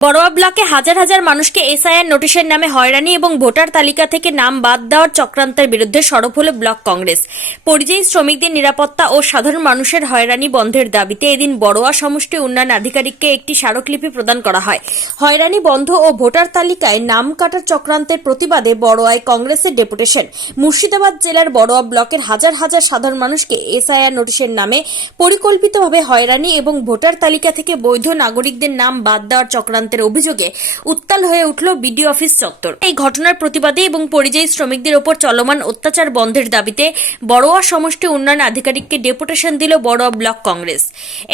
বড়োয়া ব্লকে হাজার হাজার মানুষকে এসআইআর নোটিশের নামে হয়রানি এবং ভোটার তালিকা থেকে নাম বাদ দেওয়ার চক্রান্তের বিরুদ্ধে সরব হল ব্লক কংগ্রেস। পরিযায়ী শ্রমিকদের নিরাপত্তা ও সাধারণ মানুষের হয়রানি বন্ধের দাবিতে এদিন বড়োয়া সমষ্টি উন্নয়ন আধিকারিককে একটি স্মারকলিপি প্রদান করা হয়। হয়রানি বন্ধ ও ভোটার তালিকায় নাম কাটার চক্রান্তের প্রতিবাদে বড়োয়ায় কংগ্রেসের ডেপুটেশন। মুর্শিদাবাদ জেলার বড়োয়া ব্লকের হাজার হাজার সাধারণ মানুষকে এসআইআর নোটিশের নামে পরিকল্পিতভাবে হয়রানি এবং ভোটার তালিকা থেকে বৈধ নাগরিকদের নাম বাদ দেওয়ার চক্রান্তের অভিযোগে উত্তাল হয়ে উঠল বিডিও অফিস চত্বর। এই ঘটনার প্রতিবাদে এবং পরিযায়ী শ্রমিকদের ওপর চলমান অত্যাচার বন্ধের দাবিতে বড়োয়া সমষ্টি উন্নয়ন আধিকারিককে ডেপুটেশন দিল বড়োয়া ব্লক কংগ্রেস।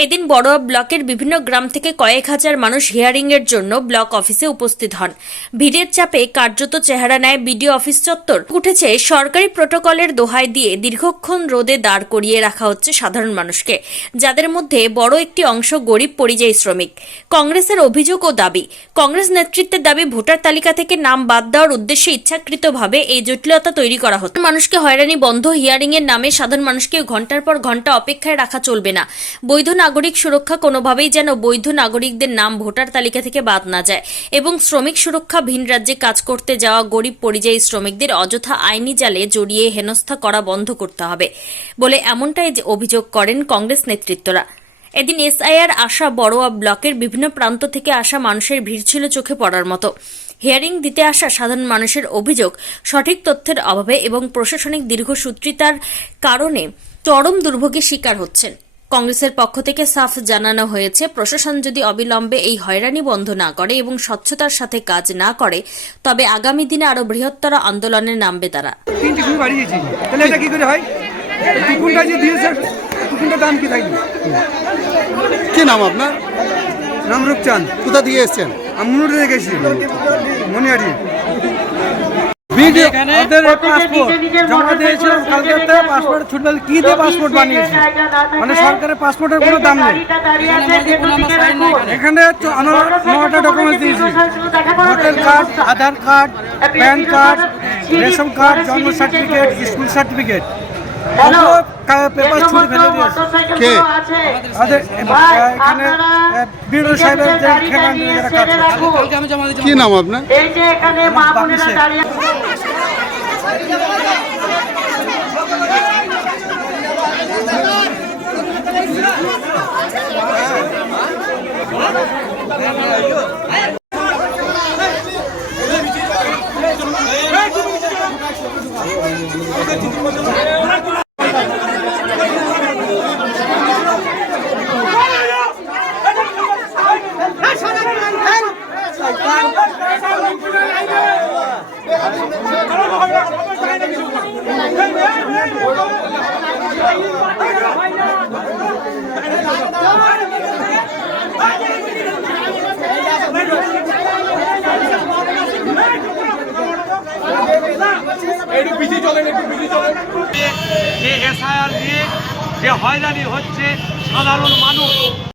এদিন বড়োয়া ব্লকের বিভিন্ন গ্রাম থেকে কয়েক হাজার মানুষ হিয়ারিং এর জন্য ব্লক অফিসে উপস্থিত হন। ভিড়ের চাপে কার্যত চেহারা নেয় বিডিও অফিস চত্বর। উঠেছে সরকারি প্রোটোকলের দোহাই দিয়ে দীর্ঘক্ষণ রোদে দাঁড় করিয়ে রাখা হচ্ছে সাধারণ মানুষকে, যাদের মধ্যে বড় একটি অংশ গরিব পরিযায়ী শ্রমিক। কংগ্রেসের অভিযোগ ও দাবি। কংগ্রেস নেতৃত্বের দাবি, ভোটার তালিকা থেকে নাম বাদ দেওয়ার উদ্দেশ্যে ইচ্ছাকৃতভাবে এই জটিলতা তৈরি করা হতো মানুষকে হয়রানি, বন্ধ হিয়ারিং এর নামে সাধারণ মানুষকে ঘণ্টার পর ঘণ্টা অপেক্ষায় রাখা চলবে না। বৈধ নাগরিক সুরক্ষা কোনোভাবেই যেন বৈধ নাগরিকদের নাম ভোটার তালিকা থেকে বাদ না যায় এবং শ্রমিক সুরক্ষা, ভিন রাজ্যে কাজ করতে যাওয়া গরিব পরিযায়ী শ্রমিকদের অযথা আইনি জালে জড়িয়ে হেনস্থা করা বন্ধ করতে হবে বলে এমনটাই অভিযোগ করেন কংগ্রেস নেতৃত্বরা। এদিন এসআইআর আসা বড়োয়া ব্লকের বিভিন্ন প্রান্ত থেকে আসা মানুষের ভিড় ছিল চোখে পড়ার মতো। হিয়ারিং দিতে আসা সাধারণ মানুষের অভিযোগ, সঠিক তথ্যের অভাবে এবং প্রশাসনিক দীর্ঘসূত্রিতার কারণে চরম দুর্ভোগের শিকার হচ্ছেন। কংগ্রেসের পক্ষ থেকে সাফ জানানো হয়েছে, প্রশাসন যদি অবিলম্বে এই হয়রানি বন্ধ না করে এবং স্বচ্ছতার সাথে কাজ না করে, তবে আগামী দিনে আরও বৃহত্তর আন্দোলনে নামবে তারা। টুকুনটার দাম কি থাকবে কি নাম আপনার? নাম রূপচাঁদ। কোথা থেকে এসেছেন? আমি মনুরে দেখেছি মনিহারি ওদের পাসপোর্ট জমা দিয়েছিলাম কালকে পাসপোর্ট ছুটবে কি দিয়ে পাসপোর্ট বানিয়েছি? মানে সরকারের পাসপোর্টের কোনো দাম নেই। এখানে তো আমরা নটা ডকুমেন্টস দিয়েছি। Voter card Aadhaar card PAN card ration card জন্ম সার্টিফিকেট স্কুল সার্টিফিকেট পেপার ছুটে ফেলে দিয়েছে। এখানে সাহেবের। কি নাম আপনার? যে এসআইআর নিয়ে যে হয়রানি হচ্ছে সাধারণ মানুষ।